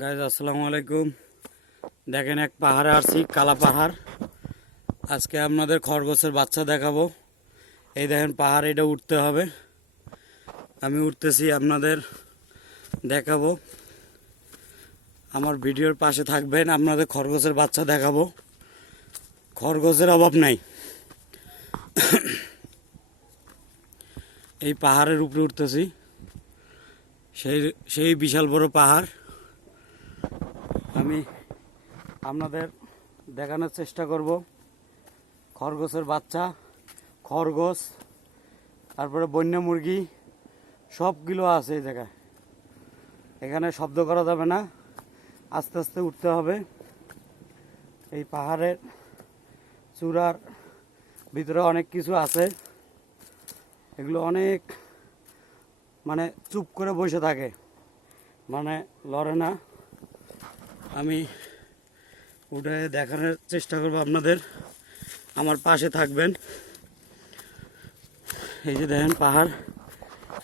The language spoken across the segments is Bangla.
গাইজ আসসালামু আলাইকুম। দেখেন এক পাহাড়ে আসছি, কালা পাহাড়। আজকে আপনাদের খরগোশের বাচ্চা দেখাবো। এই দেখেন পাহাড়, এটা উঠতে হবে। আমি উঠতেছি, আপনাদের দেখাবো। আমার ভিডিওর পাশে থাকবেন, আপনাদের খরগোশের বাচ্চা দেখাবো। খরগোশের অভাব নাই। এই পাহাড়ের উপরে উঠতেছি, সেই বিশাল বড় পাহাড়। আমি আপনাদের দেখানোর চেষ্টা করব খরগোশের বাচ্চা, খরগোশ, তারপরে বন্য মুরগি সবগুলো আছে এই জায়গায়। এখানে শব্দ করা যাবে না, আস্তে আস্তে উঠতে হবে। এই পাহাড়ের চূড়ার ভিতরে অনেক কিছু আছে, এগুলো অনেক চুপ করে বসে থাকে, লড়ে না। আমি উঠে দেখানোর চেষ্টা করব আপনাদের, আমার পাশে থাকবেন। এই যে দেখেন পাহাড়,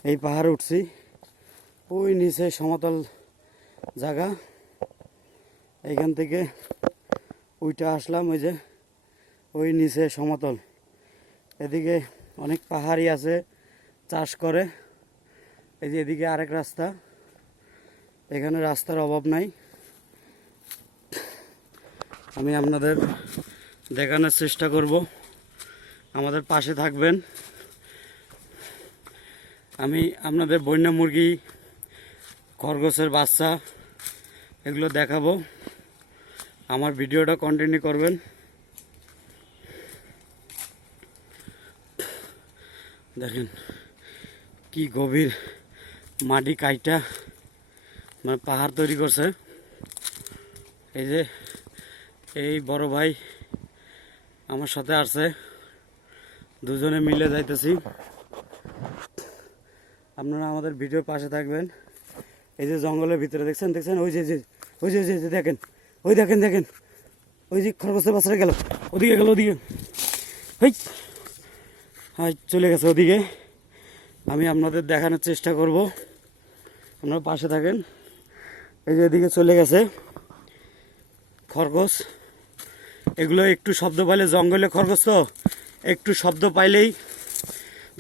এই পাহাড়ে উঠছি। ওই নিচে সমতল জায়গা, এইখান থেকে উইটা আসলাম। ওই যে ওই নিচে সমতল, এদিকে অনেক পাহাড়ি আছে, চাষ করে। এই যে এদিকে আরেক রাস্তা, এখানে রাস্তার অভাব নাই। আমি আপনাদের দেখানোর চেষ্টা করব, আমাদের পাশে থাকবেন। আমি আপনাদের বন্য মুরগি, খরগোশের বাচ্চা এগুলো দেখাবো। আমার ভিডিওটা কন্টিনিউ করবেন। দেখেন কি গভীর মাটি কাইটা পাহাড় তৈরি করছে। এই যে এই বড় ভাই আমার সাথে আসছে, দুজনে মিলে যাইতেছি। আপনারা আমাদের ভিডিওর পাশে থাকবেন। এই যে জঙ্গলের ভিতরে দেখছেন, ওই যে ওই যে দেখেন, ওই দেখেন ওই যে খরগোশের বাচ্চাটা গেল, ওদিকে গেল, ওদিকে চলে গেছে ওদিকে। আমি আপনাদের দেখানোর চেষ্টা করব, আপনারা পাশে থাকেন। এই যে এদিকে চলে গেছে খরগোশ। এগুলো একটু শব্দ পাইলে, জঙ্গলে খরগোশ তো একটু শব্দ পাইলেই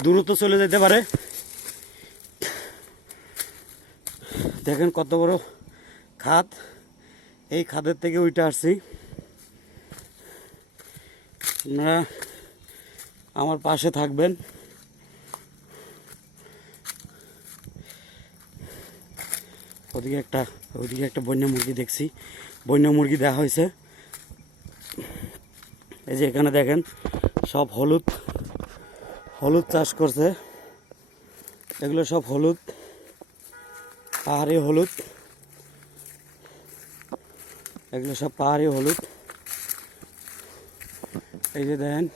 দূরত্ব চলে যেতে পারে। দেখেন কত বড় খাদ, এই খাদের থেকে উঠে আসছি। আপনারা আমার পাশে থাকবেন। ওদিকে একটা বন্য মুরগি দেখছি, বন্য মুরগি দেখা হয়েছে। এই যে এখানে দেখেন সব হলুদ চাষ করছে, এগুলো সব হলুদ, পাহাড়ি হলুদ, এগুলো সব পাহাড়ি হলুদ। এই যে দেখেন,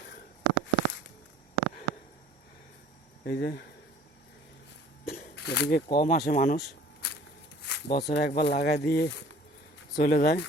এই যে এদিকে কম আসে মানুষ, বছরে একবার লাগাই দিয়ে চলে যায়।